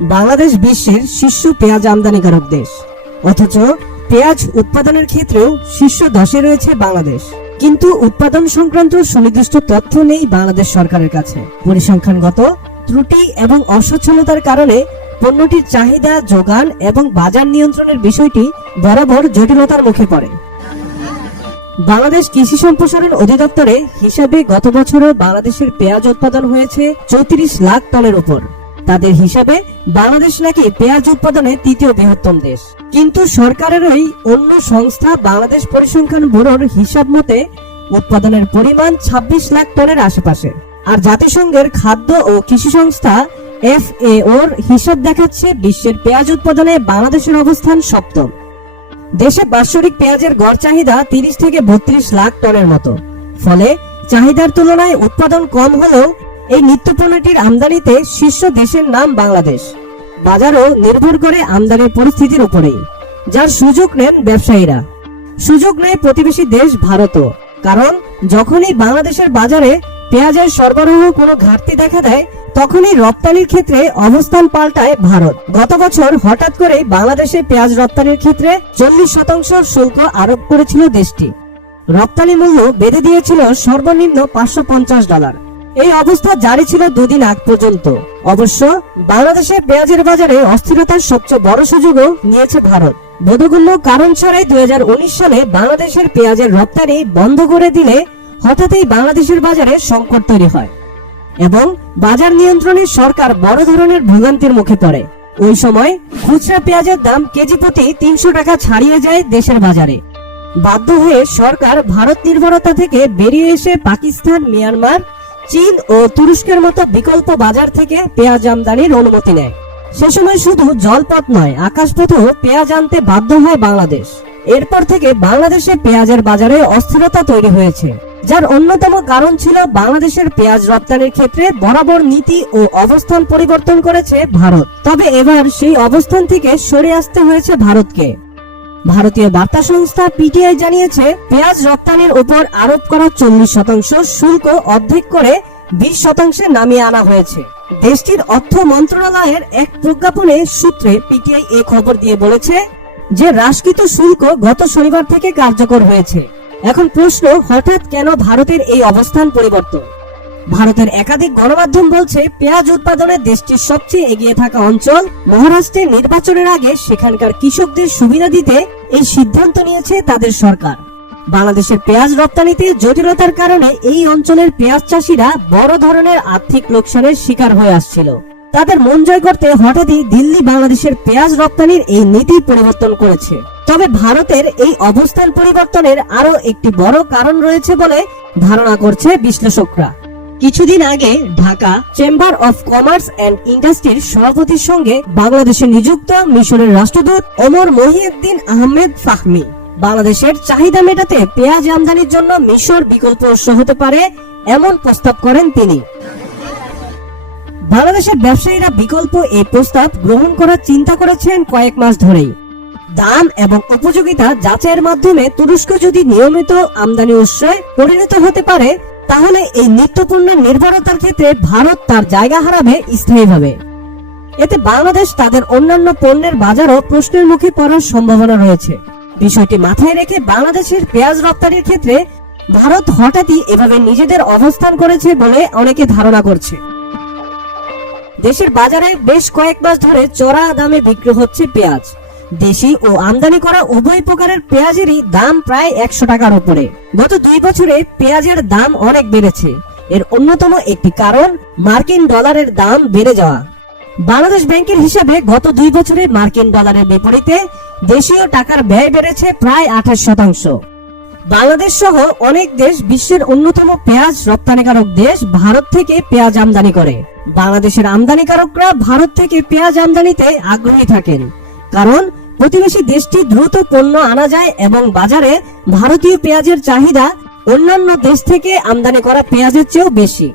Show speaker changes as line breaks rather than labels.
বাংলাদেশ বিশ্বের শীর্ষ পেঁয়াজ আমদানিকারক দেশ। অথচ পেঁয়াজ উৎপাদনের ক্ষেত্রেও শীর্ষ দশে রয়েছে বাংলাদেশ। কিন্তু উৎপাদন সংক্রান্ত সুনির্দিষ্ট তথ্য নেই বাংলাদেশ সরকারের কাছে। পরিসংখ্যানগত ত্রুটি এবং অসচ্ছলতার কারণে পণ্যটির চাহিদা, যোগান এবং বাজার নিয়ন্ত্রণের বিষয়টি বরাবর জটিলতার মুখে পড়ে। বাংলাদেশ কৃষি সম্প্রসারণ অধিদপ্তরে হিসাবে গত বছরও বাংলাদেশের পেঁয়াজ উৎপাদন হয়েছে চৌত্রিশ লাখ টনের উপর। তাদের হিসাবে বাংলাদেশ নাকি পেঁয়াজ উৎপাদনে তৃতীয় বৃহত্তম দেশ। কিন্তু সরকারের ওই অন্য সংস্থা বাংলাদেশ পরিসংখ্যান ব্যুরোর হিসাব মতে উৎপাদনের পরিমাণ ২৬ লাখ টনের আশেপাশে। আর জাতিসংঘের খাদ্য ও কৃষি সংস্থা এফ ওর হিসাব দেখাচ্ছে বিশ্বের পেঁয়াজ উৎপাদনে বাংলাদেশের অবস্থান সপ্তম। দেশে বাৎসরিক পেঁয়াজের গড় চাহিদা তিরিশ থেকে বত্রিশ লাখ টনের মতো। ফলে চাহিদার তুলনায় উৎপাদন কম হলেও এই নিত্য পণ্যটির আমদানিতে শীর্ষ দেশের নাম বাংলাদেশ। বাজারও নির্ভর করে আমদানির পরিস্থিতির উপরেই। যার সুযোগ নেন ব্যবসায়ীরা। সুযোগ নেয় প্রতিবেশী দেশ ভারতও। কারণ, যখনই বাংলাদেশের বাজারে পেঁয়াজের সরবরাহ কোনো ঘাটতি দেখা দেয়, তখনই রপ্তানির ক্ষেত্রে অবস্থান পাল্টায় ভারত। গত বছর হঠাৎ করে বাংলাদেশে পেঁয়াজ রপ্তানির ক্ষেত্রে চল্লিশ শতাংশ শুল্ক আরোপ করেছিল দেশটি। রপ্তানি মূল্য বেঁধে দিয়েছিল সর্বনিম্ন পাঁচশো পঞ্চাশ ডলার। এই অবস্থা জারি ছিল দুদিন আগ পর্যন্ত। অবশ্য বাংলাদেশে পেঁয়াজের বাজারে অস্থিরতার সবচেয়ে বড় সুযোগও নিয়েছে ভারত। বোধগম্য কারণ ছাড়াই দুই সালে বাংলাদেশের পেঁয়াজের রপ্তানি বন্ধ করে দিলে হঠাৎই বাংলাদেশের বাজারে সংকট তৈরি হয় এবং বাজার নিয়ন্ত্রণে সরকার বড় ধরনের ভোগান্তির মুখে পড়ে। ওই সময় খুচরা পেঁয়াজের দাম কেজি প্রতি তিনশো টাকা ছাড়িয়ে যায় দেশের বাজারে। বাধ্য হয়ে সরকার ভারত নির্ভরতা থেকে বেরিয়ে এসে পাকিস্তান, মিয়ানমার চীন ও তুরস্কের মতো বিকল্প বাজার থেকে পেঁয়াজ আমদানির অনুমতি নেয়। সে সময় শুধু জলপথ নয়, আকাশপথেও পেঁয়াজ আনতে বাধ্য হয় বাংলাদেশ। এরপর থেকে বাংলাদেশে পেঁয়াজের বাজারে অস্থিরতা তৈরি হয়েছে, যার অন্যতম কারণ ছিল বাংলাদেশের পেঁয়াজ রপ্তানির ক্ষেত্রে বরাবর নীতি ও অবস্থান পরিবর্তন করেছে ভারত। তবে এবার সেই অবস্থান থেকে সরে আসতে হয়েছে ভারতকে। ভারতীয় বার্তা সংস্থা পিটিআই জানিয়েছে, পেঁয়াজ রপ্তানির উপর আরোপ করা চল্লিশ শতাংশ শুল্ক অর্ধেক করে বিশ শতাংশে নামিয়ে আনা হয়েছে। দেশটির অর্থ মন্ত্রণালয়ের এক প্রজ্ঞাপনে সূত্রে পিটিআই এ খবর দিয়ে বলেছে যে, হ্রাসকৃত শুল্ক গত শনিবার থেকে কার্যকর হয়েছে। এখন প্রশ্ন, হঠাৎ কেন ভারতের এই অবস্থান পরিবর্তন? ভারতের একাধিক গণমাধ্যম বলছে, পেঁয়াজ উৎপাদনে দেশটির সবচেয়ে এগিয়ে থাকা অঞ্চল মহারাষ্ট্রে নির্বাচনের আগে সেখানকার কৃষকদের সুবিধা দিতে এই সিদ্ধান্ত নিয়েছে তাদের সরকার। বাংলাদেশের পেঁয়াজ রপ্তানিতে জটিলতার কারণে এই অঞ্চলের পেঁয়াজ চাষিরা বড় ধরনের আর্থিক লোকসানের শিকার হয়ে আসছিল। তাদের মন জয় করতে হঠাৎই দিল্লি বাংলাদেশের পেঁয়াজ রপ্তানির এই নীতি পরিবর্তন করেছে। তবে ভারতের এই অবস্থান পরিবর্তনের আরও একটি বড় কারণ রয়েছে বলে ধারণা করছে বিশ্লেষকরা। কিছুদিন আগে Dhaka chamber of commerce and ইন্ডাস্ট্রির সভাপতির সঙ্গে বাংলাদেশে নিযুক্ত মিশরের রাষ্ট্রদূত ওমর মহিউদ্দিন আহমেদ ফাহমি। বাংলাদেশের চাহিদা মেটাতে পেঁয়াজ আমদানির জন্য মিশর বিকল্প উৎস হতে পারে এমন প্রস্তাব করেন তিনি। বাংলাদেশের ব্যবসায়ীরা বিকল্প এই প্রস্তাব গ্রহণ করার চিন্তা করেছেন কয়েক মাস ধরেই। দাম এবং উপযোগিতা যাচাইয়ের মাধ্যমে তুরস্ক যদি নিয়মিত আমদানি উৎসে পরিণত হতে পারে তাহলে এই নিত্যপণ্যের নির্ভরতার ক্ষেত্রে ভারত তার জায়গা হারাবে স্থায়ীভাবে। এতে বাংলাদেশ তাদের অন্যান্য পণ্যের বাজারও প্রশ্নের মুখে পড়ার সম্ভাবনা রয়েছে। বিষয়টি মাথায় রেখে বাংলাদেশের পেঁয়াজ রপ্তানির ক্ষেত্রে ভারত হঠাৎই এভাবে নিজেদের অবস্থান করেছে বলে অনেকে ধারণা করছে। দেশের বাজারে বেশ কয়েক মাস ধরে চড়া দামে বিক্রি হচ্ছে পেঁয়াজ। দেশি ও আমদানি করা উভয় প্রকারের পেঁয়াজেরই দাম প্রায় একশো টাকার উপরে। গত দুই বছরে পেঁয়াজের দাম অনেক বেড়েছে। এর অন্যতম একটি কারণ, মার্কিন ডলারের দাম বেড়ে যাওয়া। বাংলাদেশ ব্যাংকের হিসাবে গত দুই বছরে মার্কিন ডলারের বিপরীতে দেশীয় টাকার ব্যয় বেড়েছে প্রায় আঠাশ শতাংশ। বাংলাদেশ সহ অনেক দেশ বিশ্বের অন্যতম পেঁয়াজ রপ্তানিকারক দেশ ভারত থেকে পেঁয়াজ আমদানি করে। বাংলাদেশের আমদানিকারকরা ভারত থেকে পেঁয়াজ আমদানিতে আগ্রহী থাকেন। কারণ প্রতিবেশী দেশটি দ্রুত পণ্য আনা যায় এবং বাজারে ভারতীয় পেঁয়াজের চাহিদা অন্যান্য দেশ থেকে আমদানি করা পেঁয়াজের চেয়েও বেশি।